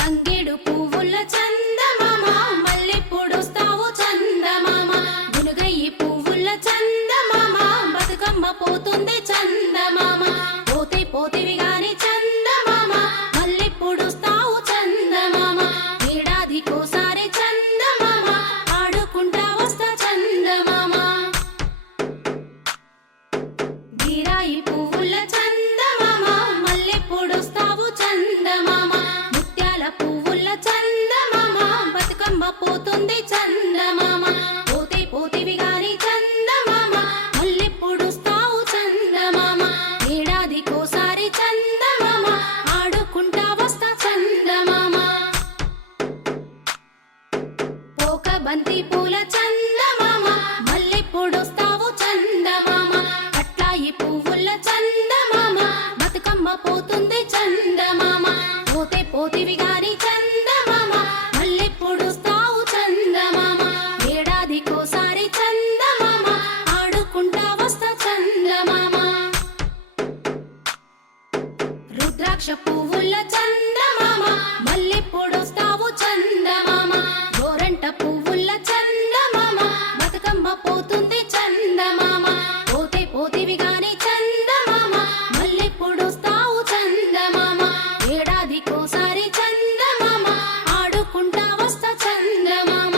తంగేడు పువ్వుల చందమామ మల్లెప్పుడొస్తావు చందమామ గునుగయ్యి పువ్వుల చందమామ బతుకమ్మ పోతుంది చందమామ పోతే పోతివి గాని చందమామ మల్లెప్పుడొస్తావు చందమామ ఏడాదికోసారి చందమామ ఆడుకుంటా వస్తా చందమామ గిరాయి పువ్వుల చందమామ మల్లెప్పుడొస్తావు చందమామ పువ్వుల చందమామ బతుకమ్మ పోతుంది చందమామ పోతే పోతివి గాని చందమామ మల్లెప్పుడొస్తావు చందమామ ఏడాదికోసారి చందమామ ఆడుకుంటా వస్తా చందమామ పోక బంతి పూల చందమామ మల్లెప్పుడొస్తావు చందమామ అట్లాయి పువ్వుల చందమామ బతుకమ్మ పోతుంది చందమామ పోతే పోతివి గాని చందమామ మల్లెప్పుడొస్తావు చందమామ ఏడాదికోసారి చందమామ ఆడుకుంటా వస్తా చందమామ రుద్రాక్ష పువ్వుల చందమామ మల్లెప్పుడొస్తావు చందమామ గోరంట పువ్వుల చందమామ బతుకమ్మ పోతుంది చందమామ పోతే పోతివి గాని చందమామ మల్లెప్పుడొస్తావు చందమామ ఏడాదికోసారి చందమామ ఆడుకుంటా వస్తా చందమామ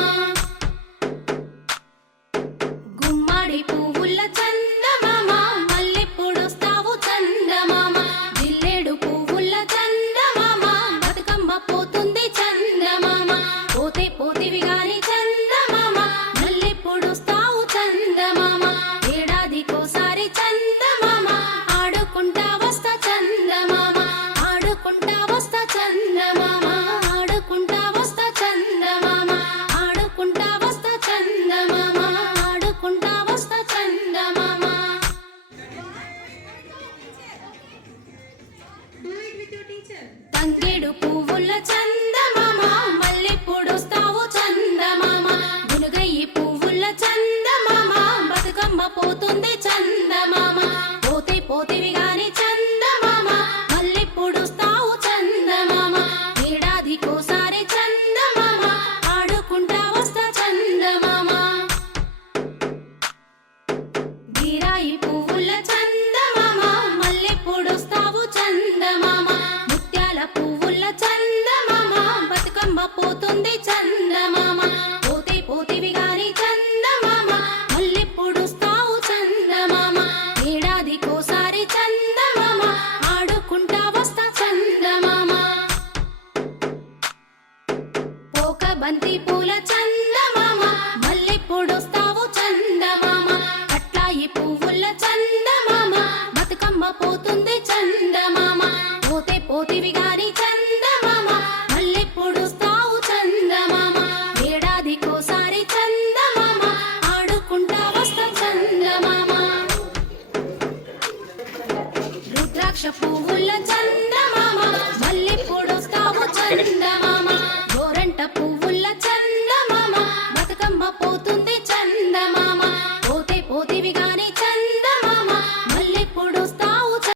గుమ్మడి పువ్వుల చందమామ మల్లెప్పుడొస్తావు చందమామ జిల్లేడు పువ్వుల చందమామ బతుకమ్మ పోతుంది చందమామ పోతే పోతివి గాని చందమామ మల్లెప్పుడొస్తావు చందమామ ఏడాదికోసారి చందమామ ఆడుకుంటా వస్తా చందమామ ఆడుకుంటా వస్తా చందమామ ఆడుకుంటా వస్తా చందమామ ఆడుకుంటా వస్తా చందమామ ఆడుకుంటా వస్తా చందమామ తంగేడు పువ్వుల చందమామ మల్లెప్పుడొస్తావు చందమామ గునుగయ్యి పువ్వుల చందమామ బతుకమ్మ పోతుంది చందమామ పోతే పోతివి గాని చందమామ మల్లెప్పుడొస్తావు చందమామ ఏడాదికోసారి చందమామ ఆడుకుంటా వస్తా చందమామ గిరాయి పువ్వుల చందమామ మల్లెప్పుడొస్తావు చందమామ పోతే పోతివి గాని చందమామ మల్లెప్పుడొస్తావు చందమామ ఏడాదికోసారి చందమామ పోతే పోతివి గాని చందమామ మల్లెప్పుడొస్తావు చందమామ ఏడాదికోసారి చందమామ ఆడుకుంటా వస్తా చందమామ గిరాయి పువ్వుల చందమామ మల్లెప్పుడొస్తావు చందమామ ముత్యాల పువ్వుల చందమామ బతుకమ్మ పోతుంది చందమామ పోతే పోతివి గాని చందమామ మల్లెప్పుడొస్తావు చందమామ ఏడాదికోసారి చందమామ ఆడుకుంటా వస్తా చందమామ పోక బంతి పూల